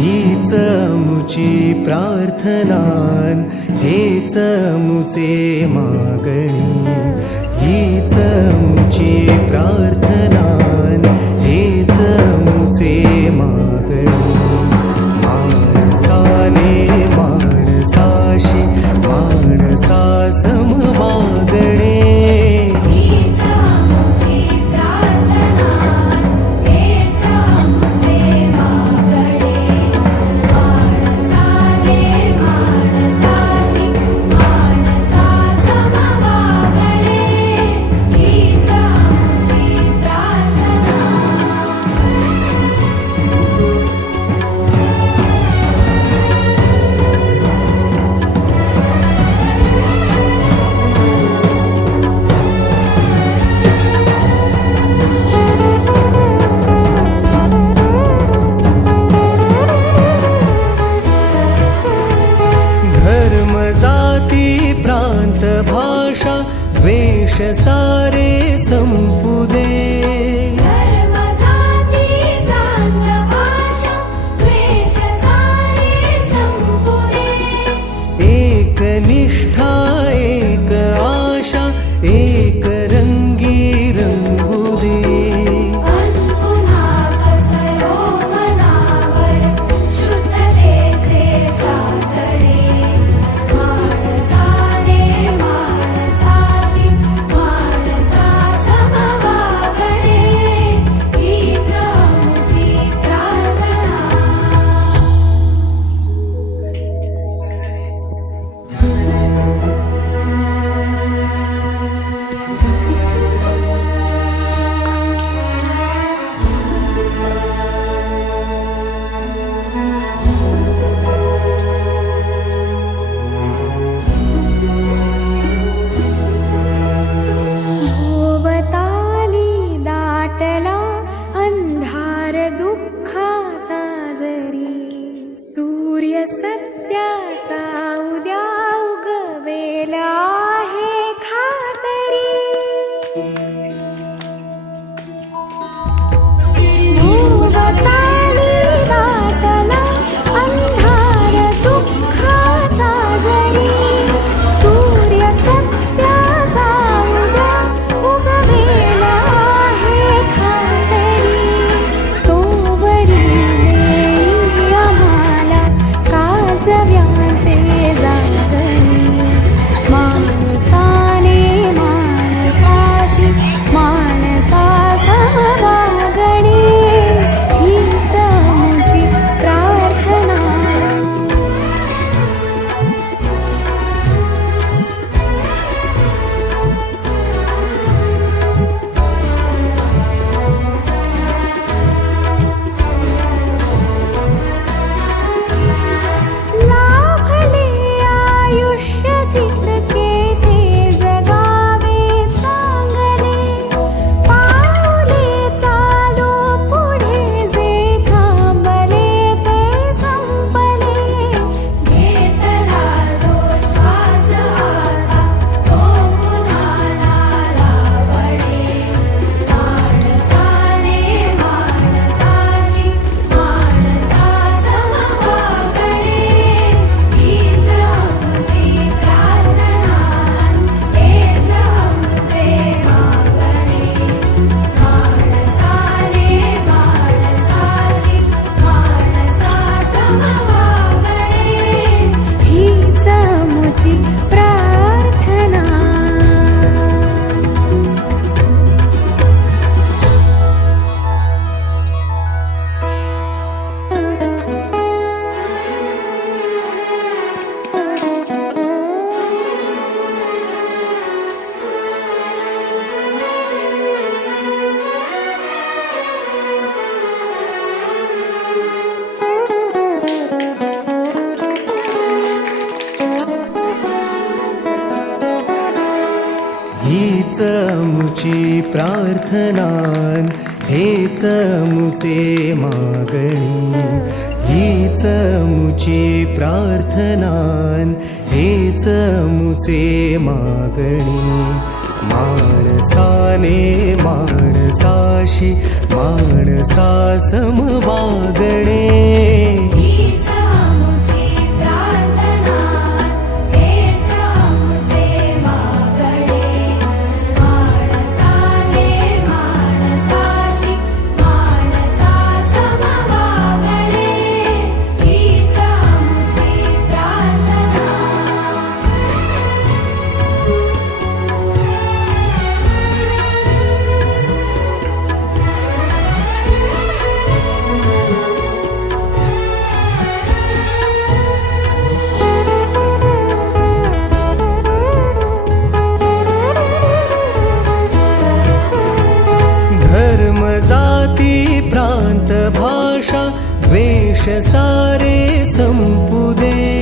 हीच मुची प्रार्थनान, हेच मुचे मागणी. हीच मुची प्रार्थनान, हेच मुचे मागणी. माणसाने माणसाशी माणसा सम वागणे. प्रांत भाषा द्वेष सारे संपू दे. धर्म जाती प्रांत भाषा द्वेष सारे संपू दे. एक निष्ठा एक आशा एक रंगी रंगू दे. पुन्हा पसरो मनावर शुद्धतेचे चांदणे. सूर्य सत्याचा उद्या उगवेला आहे खातरी. भोवताली दाटला अंधार दुःखाचा जरी. सूर्य सत्याचा उद्या उगवेला आहे खातरी. तोवरी काजव्यांचे जागणे. माणसाने माणसाशी माणसा समवागणे. हीच मुची प्रार्थना. हीच मुची प्रार्थनान, हेच मुचे मागणी. हीच मुची प्रार्थनान हेच मुचे मागणी माणसाने माणसाशी माणसा सम वागणे हीच मुची प्रार्थना हेच मुचे मागणे माणसाने माणसाशी माणसा सम वागणे हीच मुची प्रार्थना धर्म जाती प्रांत भाषा द्वेष सारे संपुदे